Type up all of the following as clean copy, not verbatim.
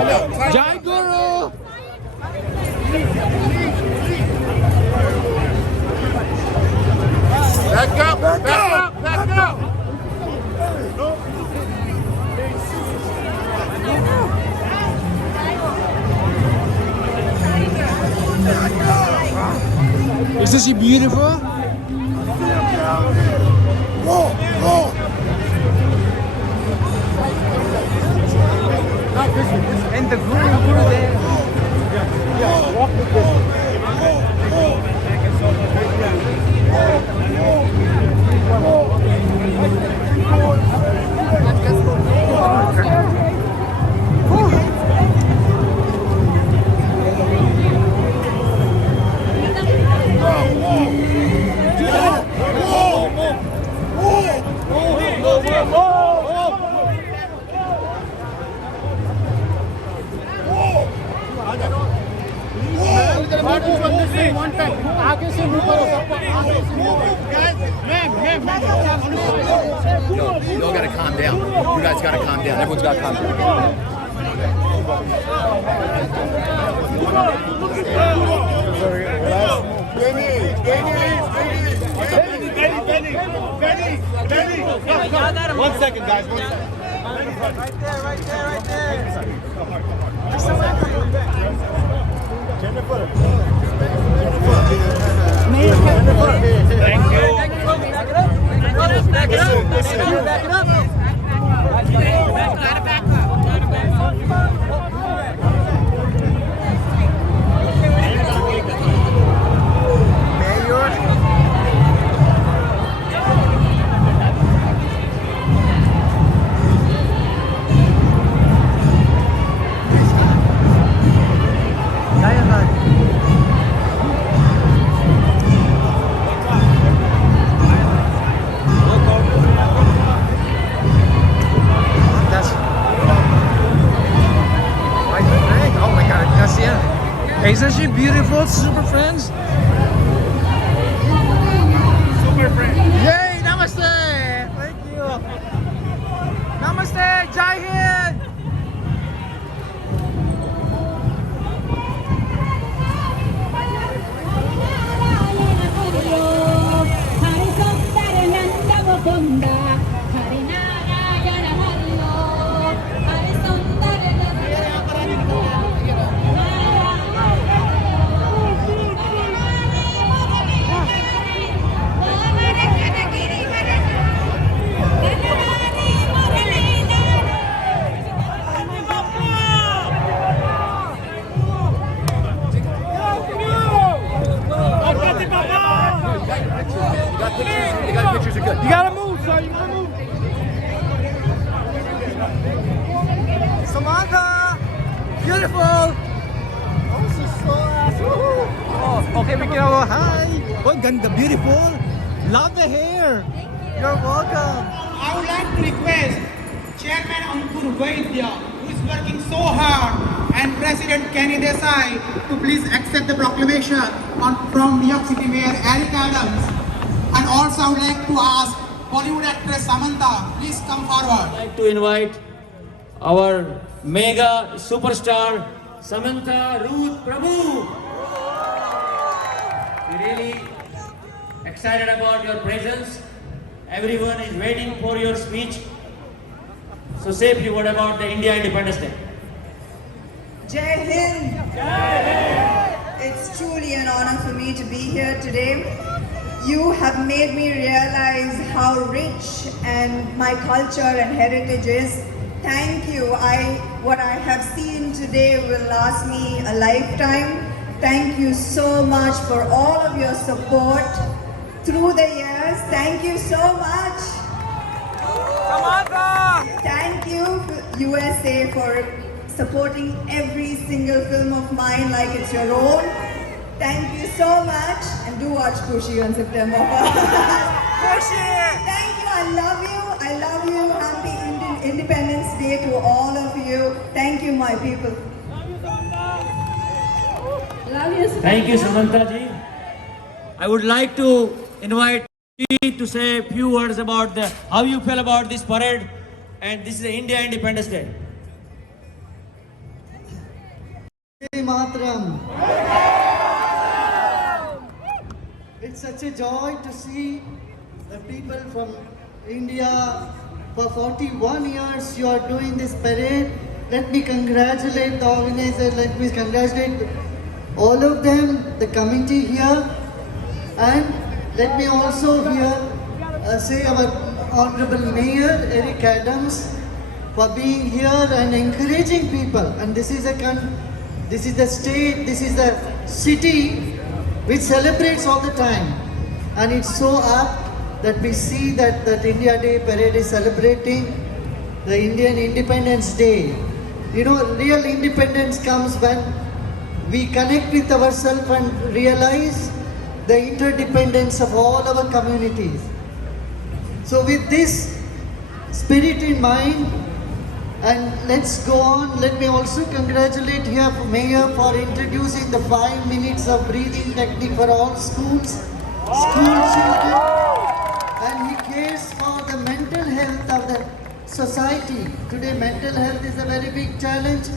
Jai Guru! Back up! Back up! Back up! Isn't she beautiful? Roll! Roll! And the Gurudev. Yeah, walk with this. आगे से मुंह करो You all gotta calm down. You guys gotta calm down. Everyone's gotta calm down. One second, guys. Right there. Back it up. Isn't she beautiful, super friends? Super friend. Yay, namaste! Thank you. Namaste, Jai Hind! Pictures are good. You gotta move, sir. You gotta move. Samantha, beautiful. Oh, she's so awesome. Oh, okay, we go. Hi. Oh, ganda, beautiful. Love the hair. You're welcome. I would like to request Chairman Ankur Vaidya, who is working so hard, and President Kenny Desai to please accept the proclamation from New York City Mayor Eric Adams. And also I would like to ask Bollywood actress Samantha, please come forward. I'd like to invite our mega superstar Samantha Ruth Prabhu. We're really excited about your presence. Everyone is waiting for your speech. So say a few words about the India Independence Day. Jai Hind! Jai Hind! It's truly an honor for me to be here today. You have made me realize how rich and my culture and heritage is. Thank you. What I have seen today will last me a lifetime. Thank you so much for all of your support through the years. Thank you so much. Samantha! Thank you, USA, for supporting every single film of mine like it's your own. Thank you so much, and do watch Kushi on September 1st. Kushi! Thank you, I love you. I love you. Happy Independence Day to all of you. Thank you, my people. Love you, Thank you, Samantha ji. I would like to invite you to say a few words about how you feel about this parade, and this is the India Independence Day. Matram. It's such a joy to see the people from India. For 41 years you are doing this parade. Let me congratulate the organizers, let me congratulate all of them, the committee here, and let me also here say our Honorable Mayor Eric Adams for being here and encouraging people. And this is the state, this is the city which celebrates all the time. And it's so apt that we see that India Day parade is celebrating the Indian Independence Day. You know, real independence comes when we connect with ourselves and realize the interdependence of all our communities. So with this spirit in mind, and let's go on. Let me also congratulate here Mayor for introducing the 5 minutes of breathing technique for all schools, school children, and he cares for the mental health of the society. Today mental health is a very big challenge,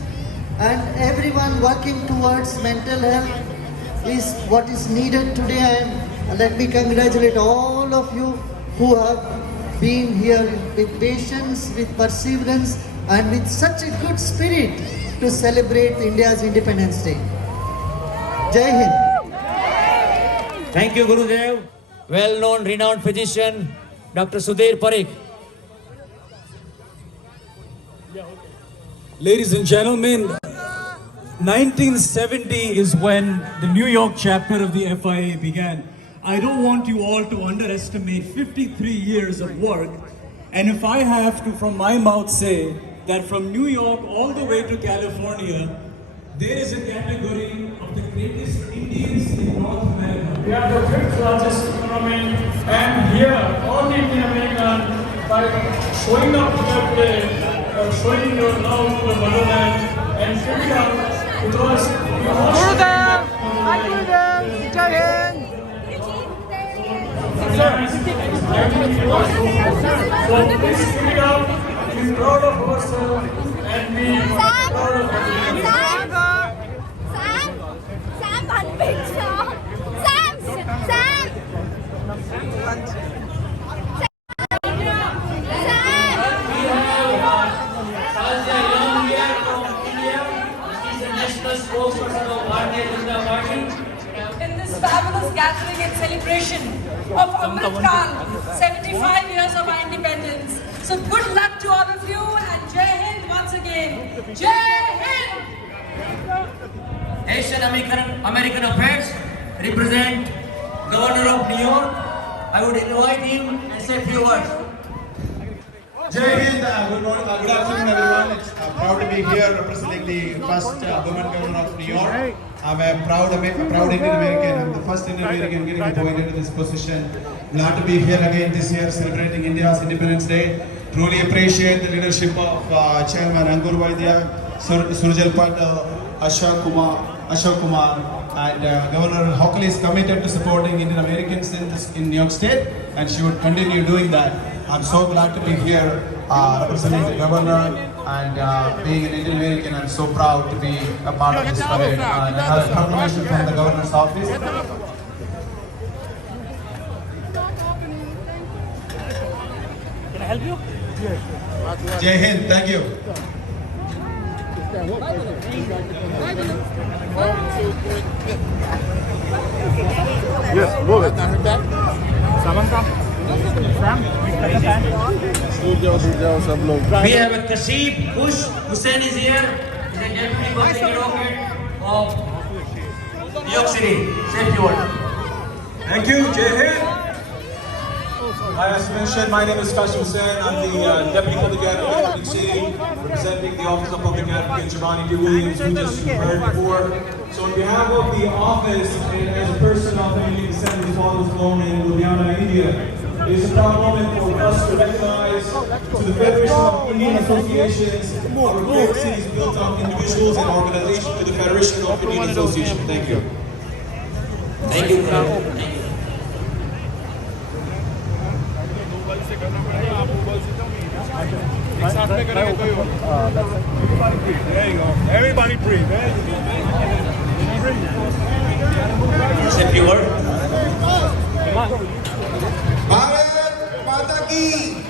and everyone working towards mental health is what is needed today. And let me congratulate all of you who have been here with patience, with perseverance, and with such a good spirit to celebrate India's Independence Day. Jai Hind. Thank you, Gurudev. Well-known, renowned physician, Dr. Sudhir Parikh. Ladies and gentlemen, 1970 is when the New York chapter of the FIA began. I don't want you all to underestimate 53 years of work. And if I have to, from my mouth, say that from New York all the way to California, there is a category of the greatest Indians in North America. We are the fifth largest economy, and here all the Indian Americans, by showing up to their play, showing your love to the motherland, and giving up because we all Gurudev! Hi Gurudev! Jai Hind! So please give it up, be proud of ourselves, and be proud of everything. Sam, one picture. Sam. Spokesperson of Bharatiya Janata Party. In this fabulous gathering and celebration of Amrit Kaal, 75 years of our independence. So good luck to all of you and Jai Hind once again. Jai Hind! Asian American Affairs represent Governor of New York. I would invite him and say a few words. Jai Hind, good afternoon everyone. It's proud to be here representing the first woman governor of New York. I'm a proud Indian American. I'm the first Indian American getting appointed to this position. Glad to be here again this year celebrating India's Independence Day. Truly appreciate the leadership of Chairman Ankur Vaidya, Surjal Patel, Ashok Kumar, and Governor Hochuli is committed to supporting Indian Americans in New York State, and she would continue doing that. I'm so glad to be here representing the governor and being an Indian American. I'm so proud to be a part of this parade. And I have a proclamation from the governor's office. Can I help you? Yes. Jai Hind, thank you. Yes, move it. Samantha. We have a Kasib Hussain is here. He's a deputy public advocate of New York City. Say a few words. Thank you, Jai Hind. As mentioned, my name is Kasim Hussain. I'm the Deputy Public Advocate of New York City, representing the Office of Public Advocate, Giovanni D. Williams, who just heard before. So on behalf of the office, and as a person of Indian descent whose father was born in Ludhiana, India, it is a proud moment for us to recognize to the Federation of Indian Associations our great cities built on individuals and organizations to the Federation of Indian Association. Thank you. Thank you. Thank you. There you go. Everybody breathe. Say a few words. Bharat Mata Ki.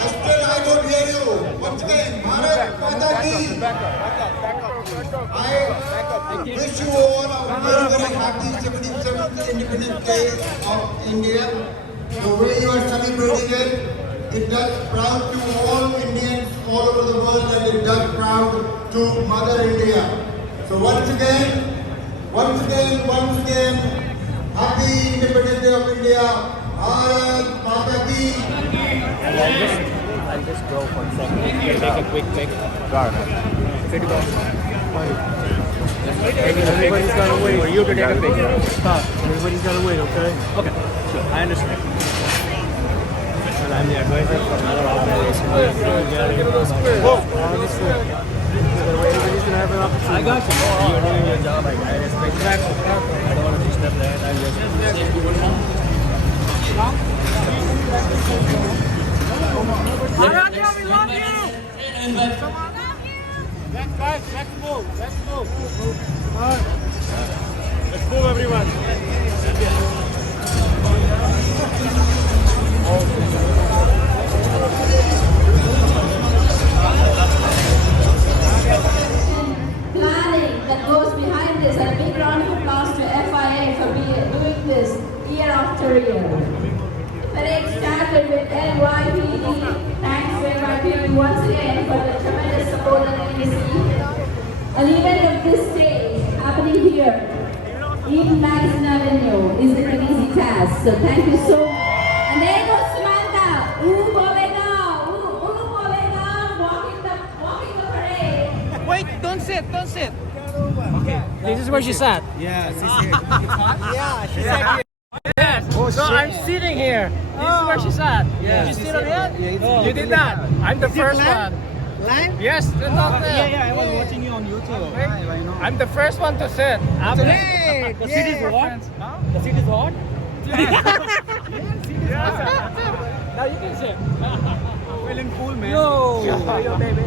Still I don't hear you. Once again, Bharat Mata Ki. I wish you all a very, very happy 77th Independence Day of India. The way you are celebrating it, it does proud to all Indians all over the world, and it does proud to Mother India. So once again, happy Independence Day of India. Bharat Mata Ki. I'll just go for a second. Take a quick pic. Everybody's gotta wait for you to take a picture. Everybody's gotta wait, okay? Okay, sure. I understand. Well, I'm the advisor for another organization. Everybody's gonna have an opportunity. I got you. You're doing your job. I respect that. I don't want to disturb that. I'm just Aradhya, we love you! Guys, let's move. Let's move, everyone. Planning that goes behind this, and a big round of applause to FIA for doing this year after year. Parade started with NYPD. Thanks to NYPD once again for the tremendous support that we received. An event of this stage happening here in Madison Avenue isn't an easy task. So thank you so much. And there goes Samantha. Walking the parade. Wait, don't sit. Okay. This is where she sat. Yeah, she's here. Yeah, she sat here. Yes. So I'm sitting here. This is where she sat. Yeah. Did you sit on it? You did not. I'm the first one. Live? Yes, that's up there. Yeah, I was watching you on YouTube. I know. I'm the first one to sit. Great! The seat is hot. The seat is hot. Now you can sit. Feeling cool, man. Yo, baby.